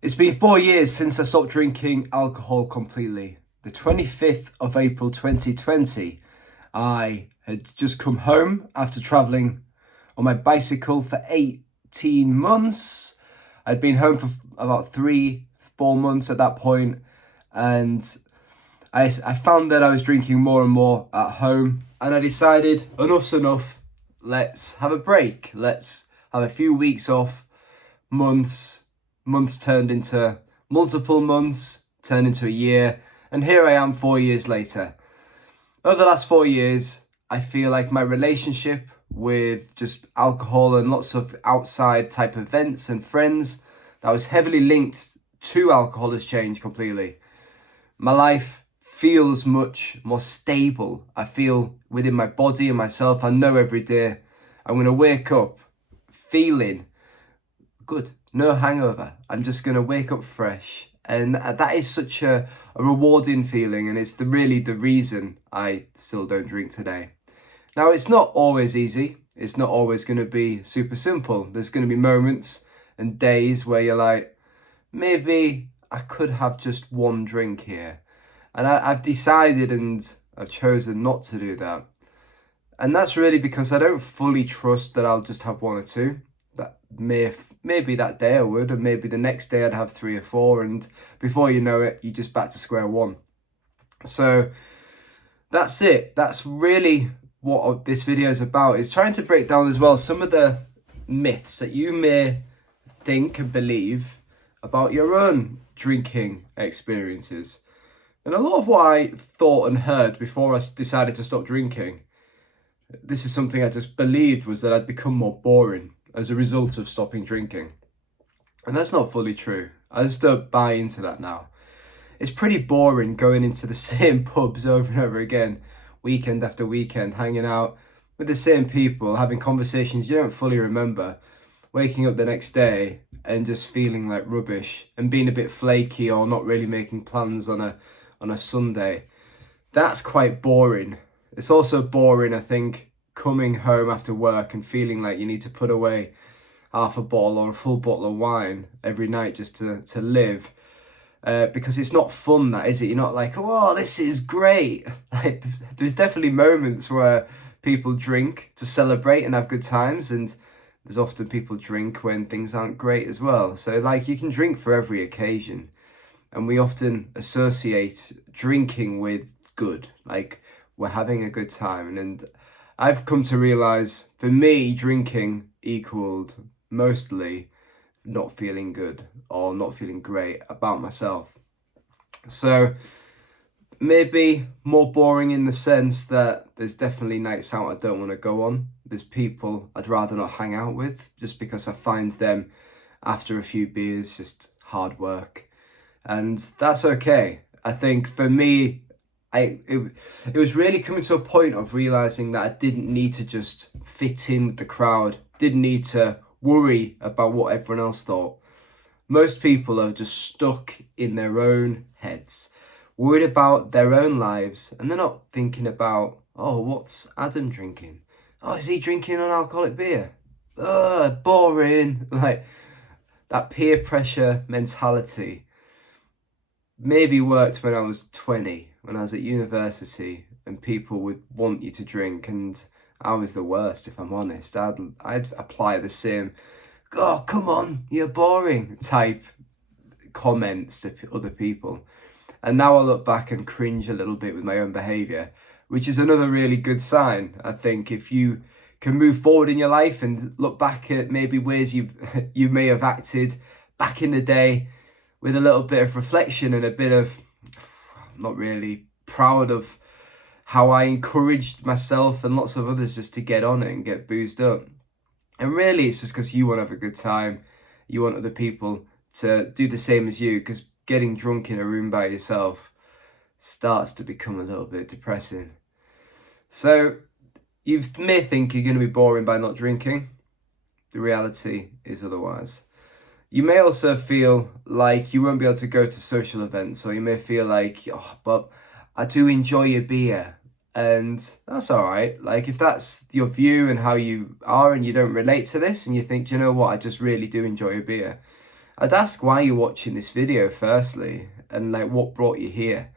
It's been 4 years since I stopped drinking alcohol completely. The 25th of April 2020, I had just come home after travelling on my bicycle for 18 months. I'd been home for about 4 months at that point, and I found that I was drinking more and more at home, and I decided enough's enough. Let's have a break. Let's have a few weeks off, months turned into multiple months, turned into a year, and here I am 4 years later. Over the last 4 years, I feel like my relationship with just alcohol and lots of outside type events and friends that was heavily linked to alcohol has changed completely. My life feels much more stable. I feel within my body and myself, I know every day I'm going to wake up feeling good, no hangover. I'm just going to wake up fresh. And that is such a rewarding feeling. And it's really the reason I still don't drink today. Now, it's not always easy. It's not always going to be super simple. There's going to be moments and days where you're like, maybe I could have just one drink here. And I've decided and I've chosen not to do that. And that's really because I don't fully trust that I'll just have one or two. That maybe that day I would, and maybe the next day I'd have three or four, and before you know it, you're just back to square one. So that's it. That's really what this video is about, is trying to break down as well some of the myths that you may think and believe about your own drinking experiences. And a lot of what I thought and heard before I decided to stop drinking, this is something I just believed, was that I'd become more boring as a result of stopping drinking. And that's not fully true. I just don't buy into that now. It's pretty boring going into the same pubs over and over again, weekend after weekend, hanging out with the same people, having conversations you don't fully remember, waking up the next day and just feeling like rubbish and being a bit flaky or not really making plans on a Sunday. That's quite boring. It's also boring, I think, coming home after work and feeling like you need to put away half a bottle or a full bottle of wine every night just to live. Because it's not fun, that, is it? You're not like, oh, this is great. Like, there's definitely moments where people drink to celebrate and have good times, and there's often people drink when things aren't great as well. So like, you can drink for every occasion, and we often associate drinking with good, like we're having a good time. And I've come to realize, for me, drinking equaled mostly not feeling good or not feeling great about myself. So maybe more boring in the sense that there's definitely nights out I don't want to go on. There's people I'd rather not hang out with just because I find them, after a few beers, just hard work. And that's okay. I think for me, it was really coming to a point of realizing that I didn't need to just fit in with the crowd, didn't need to worry about what everyone else thought. Most people are just stuck in their own heads, worried about their own lives, and they're not thinking about, oh, what's Adam drinking? Oh, is he drinking an alcoholic beer? Ugh, boring. Like, that peer pressure mentality maybe worked when I was 20, when I was at university, and people would want you to drink, and I was the worst, if I'm honest. I'd apply the same, oh, come on, you're boring type comments to other people. And now I look back and cringe a little bit with my own behaviour, which is another really good sign. I think if you can move forward in your life and look back at maybe ways you may have acted back in the day with a little bit of reflection and a bit of, I'm not really proud of how I encouraged myself and lots of others just to get on it and get boozed up. And really, it's just because you want to have a good time. You want other people to do the same as you, because getting drunk in a room by yourself starts to become a little bit depressing. So you may think you're going to be boring by not drinking. The reality is otherwise. You may also feel like you won't be able to go to social events, or you may feel like, oh, but I do enjoy a beer. And that's all right. Like, if that's your view and how you are, and you don't relate to this, and you think, do you know what, I just really do enjoy a beer, I'd ask why you're watching this video firstly, and like what brought you here.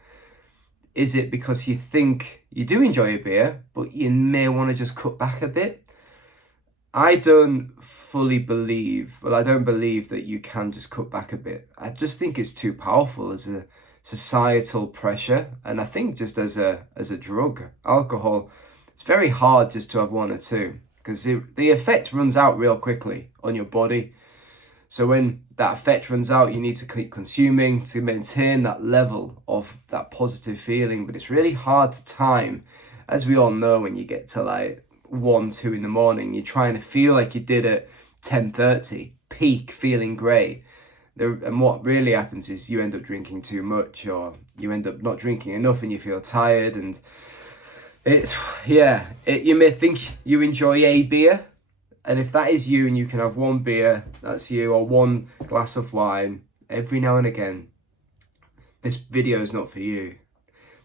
Is it because you think you do enjoy a beer, but you may want to just cut back a bit? I don't believe that you can just cut back a bit. I just think it's too powerful as a societal pressure, and I think just as a drug, alcohol, it's very hard just to have one or two because the effect runs out real quickly on your body. So when that effect runs out, you need to keep consuming to maintain that level of that positive feeling. But it's really hard to time, as we all know, when you get to like 1, 2 in the morning, you're trying to feel like you did at 10:30, peak, feeling great. And what really happens is you end up drinking too much, or you end up not drinking enough and you feel tired. And you may think you enjoy a beer, and if that is you and you can have one beer, that's you, or one glass of wine every now and again, this video is not for you.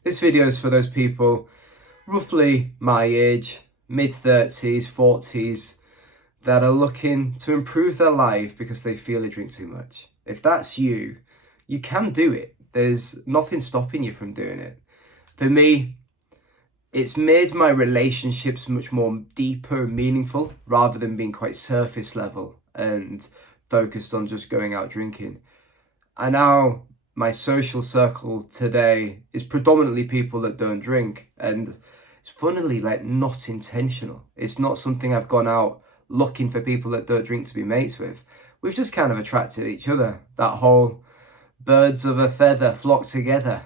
This video is for those people roughly my age, mid-30s, 40s, that are looking to improve their life because they feel they drink too much. If that's you, you can do it. There's nothing stopping you from doing it. For me, it's made my relationships much more deeper and meaningful rather than being quite surface level and focused on just going out drinking. And now my social circle today is predominantly people that don't drink, and it's funnily like not intentional. It's not something I've gone out looking for people that don't drink to be mates with. We've just kind of attracted each other. That whole birds of a feather flock together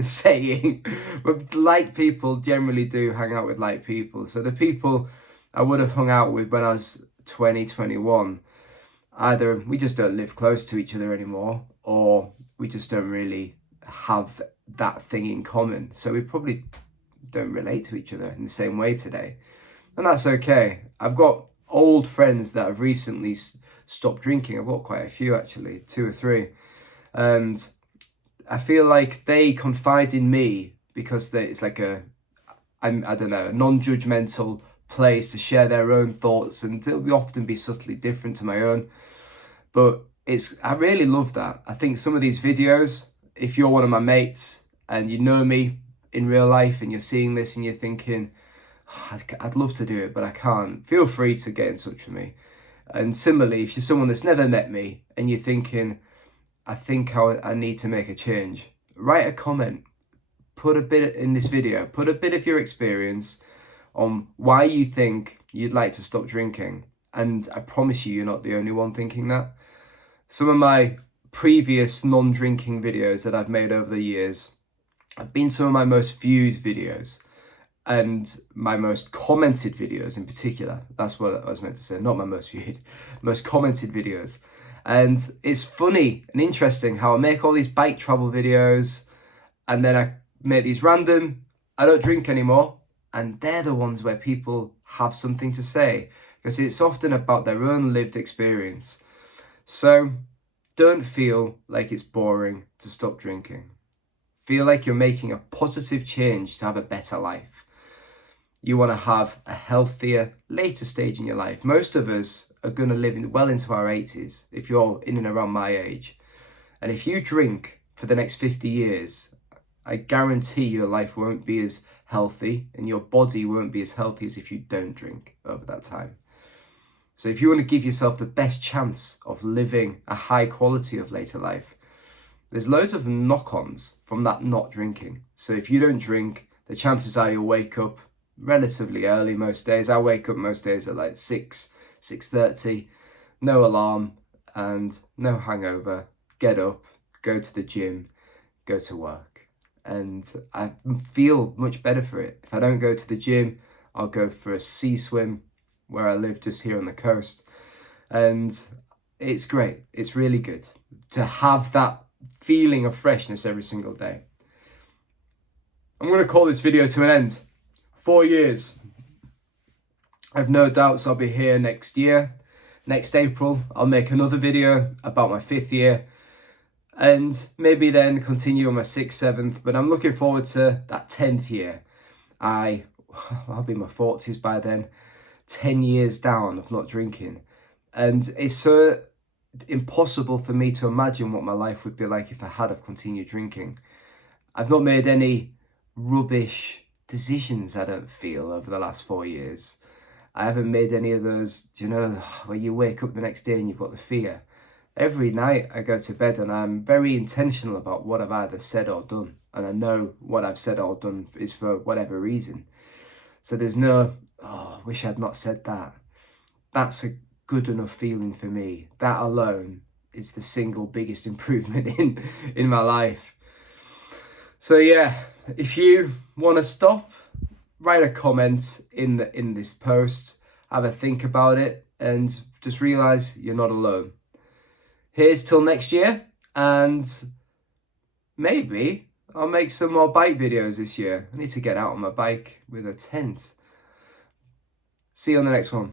saying. But like people generally do hang out with like people. So the people I would have hung out with when I was 20, 21, either we just don't live close to each other anymore, or we just don't really have that thing in common. So we probably don't relate to each other in the same way today. And that's okay. I've got old friends that have recently stopped drinking. I've got quite a few actually, 2 or 3. And I feel like they confide in me because it's like a non-judgmental place to share their own thoughts, and it'll often be subtly different to my own. But I really love that. I think some of these videos, if you're one of my mates and you know me in real life and you're seeing this and you're thinking, I'd love to do it, but I can't, feel free to get in touch with me. And similarly, if you're someone that's never met me and you're thinking, I think I need to make a change, write a comment, put a bit in this video, put a bit of your experience on why you think you'd like to stop drinking. And I promise you, you're not the only one thinking that. Some of my previous non-drinking videos that I've made over the years have been some of my most viewed videos and my most commented videos in particular. That's what I was meant to say, not my most viewed, most commented videos. And it's funny and interesting how I make all these bike travel videos and then I make these random, I don't drink anymore, and they're the ones where people have something to say because it's often about their own lived experience. So don't feel like it's boring to stop drinking. Feel like you're making a positive change to have a better life. You want to have a healthier later stage in your life. Most of us are going to live well into our 80s if you're in and around my age. And if you drink for the next 50 years, I guarantee your life won't be as healthy and your body won't be as healthy as if you don't drink over that time. So if you want to give yourself the best chance of living a high quality of later life, there's loads of knock-ons from that not drinking. So if you don't drink, the chances are you'll wake up relatively early most days. I wake up most days at like 6:30, no alarm and no hangover. Get up, go to the gym, go to work. And I feel much better for it. If I don't go to the gym, I'll go for a sea swim where I live just here on the coast. And it's great. It's really good to have that feeling of freshness every single day. I'm going to call this video to an end. 4 years. I've no doubts I'll be here next year. Next April, I'll make another video about my 5th year. And maybe then continue on my 6th, 7th. But I'm looking forward to that 10th year. I'll be in my 40s by then. 10 years down of not drinking. And it's so impossible for me to imagine what my life would be like if I had have continued drinking. I've not made any rubbish decisions, I don't feel, over the last 4 years. I haven't made any of those, where you wake up the next day and you've got the fear. Every night I go to bed and I'm very intentional about what I've either said or done. And I know what I've said or done is for whatever reason. So there's no, oh, I wish I'd not said that. That's a good enough feeling for me. That alone is the single biggest improvement in my life. So yeah, if you want to stop, write a comment in this post, have a think about it, and just realize you're not alone. Here's till next year, and maybe I'll make some more bike videos this year. I need to get out on my bike with a tent. See you on the next one.